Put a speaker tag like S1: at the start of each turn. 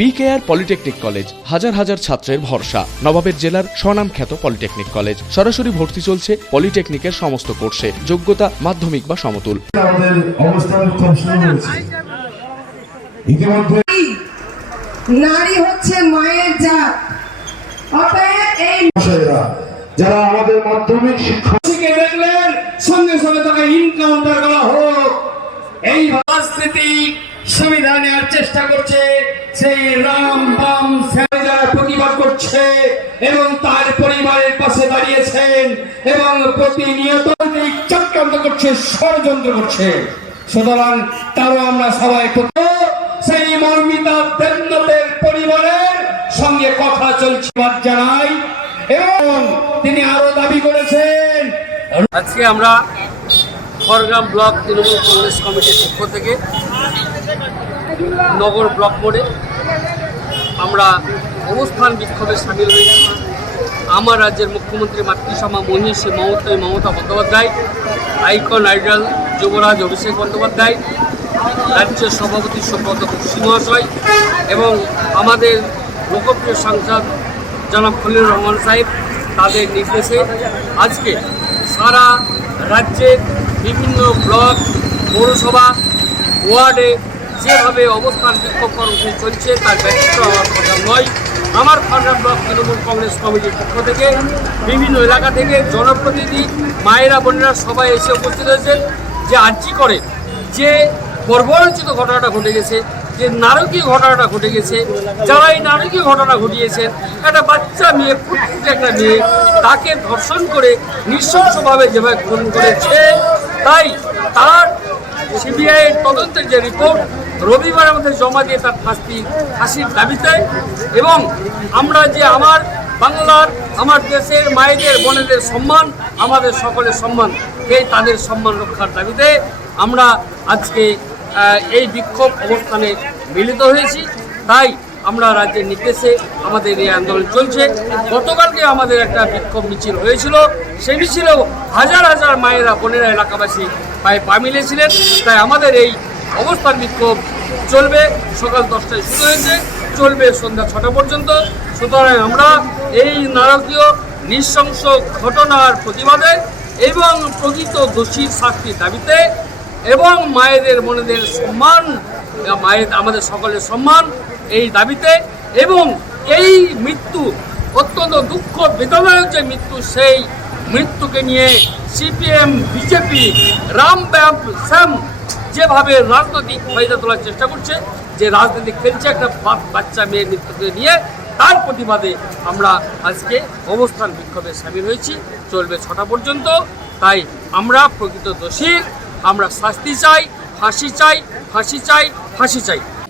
S1: BKR polytechnic college হাজার হাজার ছাত্রের ভরসা। নবাবের জেলার স্বনামখ্যাত পলিটেকনিক কলেজ সরাসরি ভর্তি চলছে পলিটেকনিকের সমস্ত কোর্সে। যোগ্যতা মাধ্যমিক বা সমতুল।
S2: আমাদের অবস্থান খুব শুরু হয়েছে। ইতিমধ্যে
S3: নারী হচ্ছে মায়ের জাত। অতএব এই
S2: যারা আমাদের মাধ্যমিক শিক্ষা
S4: থেকে দেখলেন সঙ্গে সঙ্গে তাকে ইনকাউন্টার করা হোক। এই রাজনীতি সুবিধা নেওয়ার চেষ্টা করছে সেই রাম বাম যারা প্রতিবাদ করছে এবং তার পরিবারের পাশে দাঁড়িয়েছেন এবং প্রতিনিয়ত চক্রান্ত করছে, ষড়যন্ত্র করছে। সুতরাং তারও আমরা সবাই সেই মর্মিতা দেবনাথের পরিবারের সঙ্গে কথা চলছে জানাই এবং তিনি আরও দাবি করেছেন।
S5: আজকে আমরা খড়গ্রাম ব্লক তৃণমূল কংগ্রেস কমিটির পক্ষ থেকে নগর ব্লক মোড়ে আমরা অবস্থান বিক্ষোভে সামিল হয়েছি। আমার রাজ্যের মুখ্যমন্ত্রী মাতৃসভা মহিষী মমতা মমতা বন্দ্যোপাধ্যায়, আইকন আইডল যুবরাজ অভিষেক বন্দ্যোপাধ্যায়, রাজ্য সভাপতি সুব্রত বক্সি মহাশয় এবং আমাদের লোকপ্রিয় সাংসদ জনাব খলিল রহমান সাহেব তাদের নির্দেশে আজকে সারা রাজ্যের বিভিন্ন ব্লক, পৌরসভা, ওয়ার্ডে যেভাবে অবস্থান বিক্ষোভ কর্মসূচি চলছে, তার ব্যক্তিত্ব আমার কথা নয়। আমার খড়গ্রাম ব্লক তৃণমূল কংগ্রেস কমিটির পক্ষ থেকে বিভিন্ন এলাকা থেকে জনপ্রতিনিধি, মায়েরা, বোনেরা সবাই এসে উপস্থিত হয়েছেন যে আর্জি করে যে বর্বরচিত ঘটনাটা ঘটে গেছে, যে নারকীয় ঘটনাটা ঘটে গেছে, যারা এই নারকীয় ঘটনা ঘটিয়েছেন, একটা বাচ্চা মেয়ে, ফুটফুটে একটা মেয়ে, তাকে ধর্ষণ করে নৃশংসভাবে যেভাবে খুন করেছে, তাই তার সিবিআইয়ের তদন্তের যে রিপোর্ট রবিবারের মধ্যে জমা দিয়ে তার ফাঁসি ফাঁসির দাবিতে এবং আমরা যে আমার বাংলার, আমার দেশের মায়েদের, বোনেদের সম্মান, আমাদের সকলের সম্মান এই তাদের সম্মান রক্ষার দাবিতে আমরা আজকে এই বিক্ষোভ অবস্থানে মিলিত হয়েছি। তাই আমরা রাজ্যের নির্দেশে আমাদের এই আন্দোলন চলছে। গতকালকে আমাদের একটা বিক্ষোভ মিছিল হয়েছিল। সেই মিছিলেও হাজার হাজার মায়েরা, বোনেরা এলাকাবাসী পায়ে পা মিলেছিলেন। তাই আমাদের এই অবস্থান বিক্ষোভ চলবে সকাল দশটায় শুরু হয়েছে, চলবে সন্ধ্যা ছটা পর্যন্ত। সুতরাং আমরা এই নারকীয় নৃশংস ঘটনার প্রতিবাদে এবং প্রকৃত দোষীর শাস্তির দাবিতে এবং মায়েদের, বোনেদের সম্মান মায়ের, আমাদের সকলের সম্মান এই দাবিতে এবং এই মৃত্যু, অত্যন্ত দুঃখ বেদনার যে মৃত্যু, সেই মৃত্যুকে নিয়ে সিপিএম, বিজেপি রাম ব্যাম শ্যাম যেভাবে রাজনৈতিক ফায়দা তোলার চেষ্টা করছে, যে রাজনীতি খেলছে একটা বাচ্চা মেয়ের মৃত্যুকে নিয়ে, তার প্রতিবাদে আমরা আজকে অবস্থান বিক্ষোভে সামিল হয়েছি। চলবে ছটা পর্যন্ত। তাই আমরা প্রকৃত দোষীর, আমরা শাস্তি চাই, ফাঁসি চাই ফাঁসি চাই ফাঁসি চাই।